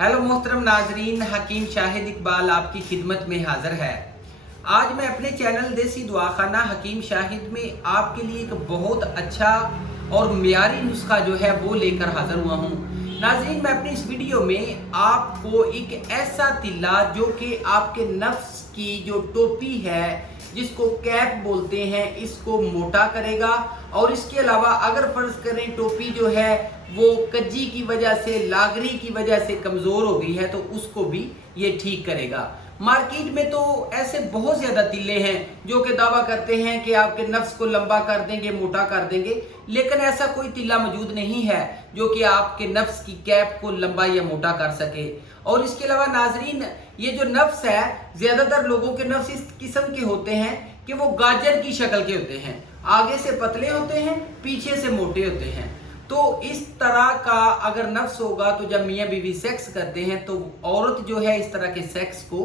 Hello मोहतरम नाजरीन, हकीम शाहिद इकबाल आपकी खिदमत में हाजिर है। आज मैं अपने चैनल देसी दुआखाना हकीम शाहिद में आपके लिए एक बहुत अच्छा और मियारी नुस्खा जो है वो लेकर हाजिर हुआ हूँ। नाजरीन, मैं अपनी इस वीडियो में आपको एक ऐसा तिल्ला जो कि आपके नफ्स की जो टोपी है, जिसको कैप बोलते हैं, इसको मोटा करेगा। और इसके अलावा अगर फर्ज करें टोपी जो है वो कज्जी की वजह से, लागरी की वजह से कमज़ोर हो गई है, तो उसको भी ये ठीक करेगा। मार्केट में तो ऐसे बहुत ज़्यादा तिल्ले हैं जो कि दावा करते हैं कि आपके नफ्स को लंबा कर देंगे, मोटा कर देंगे, लेकिन ऐसा कोई तिल्ला मौजूद नहीं है जो कि आपके नफ्स की कैप को लंबा या मोटा कर सके। और इसके अलावा नाजरीन, ये जो नफ्स है, ज़्यादातर लोगों के नफ्स इस किस्म के होते हैं कि वो गाजर की शक्ल के होते हैं, आगे से पतले होते हैं, पीछे से मोटे होते हैं। तो इस तरह का अगर नफ्स होगा तो जब मियाँ बीवी सेक्स करते हैं तो औरत जो है इस तरह के सेक्स को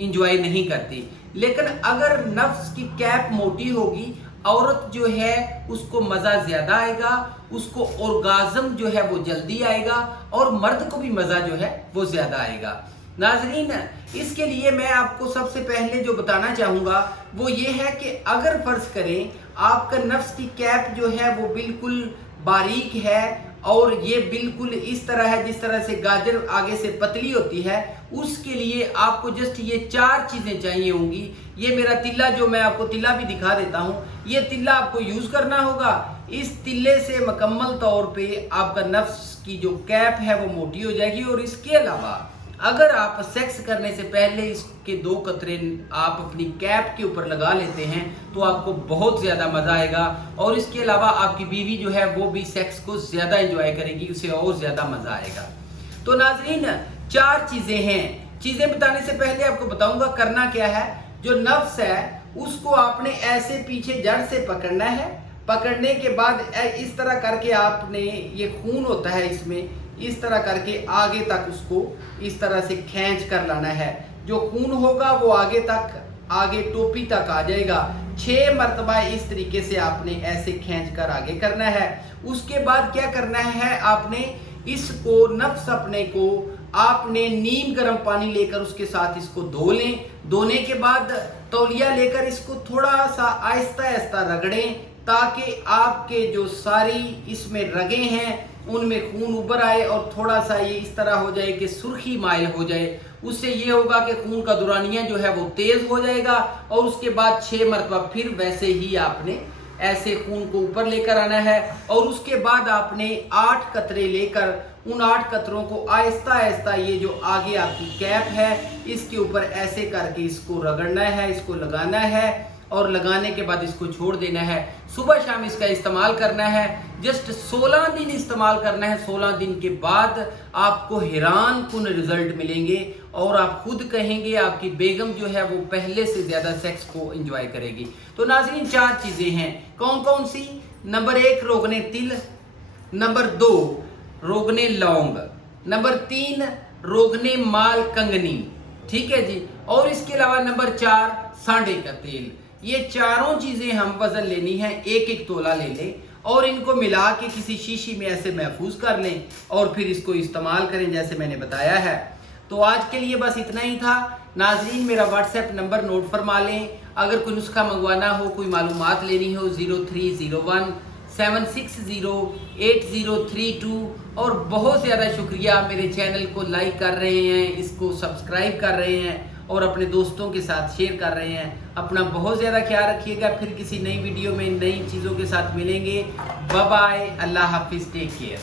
इंजॉय नहीं करती। लेकिन अगर नफ्स की कैप मोटी होगी, औरत जो है उसको मज़ा ज़्यादा आएगा, उसको ऑर्गाज़म जो है वो जल्दी आएगा और मर्द को भी मज़ा जो है वो ज़्यादा आएगा। नाजरीन, इसके लिए मैं आपको सबसे पहले जो बताना चाहूँगा वो ये है कि अगर फ़र्ज़ करें आपका नफ्स की कैप जो है वो बिल्कुल बारीक है और ये बिल्कुल इस तरह है जिस तरह से गाजर आगे से पतली होती है, उसके लिए आपको जस्ट ये 4 चीज़ें चाहिए होंगी। ये मेरा तिल्ला, जो मैं आपको तिल्ला भी दिखा देता हूँ, ये तिल्ला आपको यूज़ करना होगा। इस तिल्ले से मुकम्मल तौर पे आपका नफ्स की जो कैप है वो मोटी हो जाएगी। और इसके अलावा अगर आप सेक्स करने से पहले इसके 2 कतरे आप अपनी कैप के ऊपर लगा लेते हैं तो आपको बहुत ज़्यादा मज़ा आएगा। और इसके अलावा आपकी बीवी जो है वो भी सेक्स को ज़्यादा एंजॉय करेगी, उसे और ज़्यादा मज़ा आएगा। तो नाजरीन, 4 चीज़ें हैं। चीज़ें बताने से पहले आपको बताऊंगा करना क्या है। जो नफ्स है उसको आपने ऐसे पीछे जड़ से पकड़ना है। पकड़ने के बाद इस तरह करके आपने, ये खून होता है इसमें, इस तरह करके आगे तक उसको इस तरह से खींच कर लाना है। जो खून होगा वो आगे तक, आगे टोपी तक आ जाएगा। 6 मरतबा इस तरीके से आपने ऐसे खींच कर आगे करना है। उसके बाद क्या करना है, आपने इसको, नफ्स अपने को आपने नीम गर्म पानी लेकर उसके साथ इसको धो लें। धोने के बाद तौलिया लेकर इसको थोड़ा सा आहिस्ता आहिस्ता रगड़ें ताकि आपके जो सारी इसमें रगें हैं उनमें खून उभर आए और थोड़ा सा ये इस तरह हो जाए कि सुर्खी माइल हो जाए। उससे ये होगा कि खून का दौरानिया जो है वो तेज़ हो जाएगा। और उसके बाद 6 मरतबा फिर वैसे ही आपने ऐसे खून को ऊपर लेकर आना है। और उसके बाद आपने 8 कतरे लेकर उन 8 कतरों को आहिस्ता आहिस्ता, ये जो आगे आपकी कैप है इसके ऊपर ऐसे करके इसको रगड़ना है, इसको लगाना है। और लगाने के बाद इसको छोड़ देना है। सुबह शाम इसका इस्तेमाल करना है। जस्ट 16 दिन इस्तेमाल करना है। 16 दिन के बाद आपको हैरान कुन रिजल्ट मिलेंगे और आप खुद कहेंगे आपकी बेगम जो है वो पहले से ज़्यादा सेक्स को एंजॉय करेगी। तो नाज़रीन, 4 चीज़ें हैं। कौन कौन सी? नंबर 1 रोगने तिल, नंबर 2 रोगने लौंग, नंबर 3 रोगने माल कंगनी, ठीक है जी। और इसके अलावा नंबर 4 सांडे का तेल। ये चारों चीज़ें हम वज़न लेनी है, 1-1 तोला ले लें और इनको मिला के किसी शीशी में ऐसे महफूज कर लें और फिर इसको इस्तेमाल करें जैसे मैंने बताया है। तो आज के लिए बस इतना ही था। नाजरीन, मेरा व्हाट्सएप नंबर नोट फरमा लें। अगर कोई नुस्खा मंगवाना हो, कोई मालूमात लेनी हो, 0301 760 8032। और बहुत ज़्यादा शुक्रिया, मेरे चैनल को लाइक कर रहे हैं, इसको सब्सक्राइब कर रहे हैं और अपने दोस्तों के साथ शेयर कर रहे हैं। अपना बहुत ज़्यादा ख्याल रखिएगा। फिर किसी नई वीडियो में नई चीज़ों के साथ मिलेंगे। बाय बाय, अल्लाह हाफिज़, टेक केयर।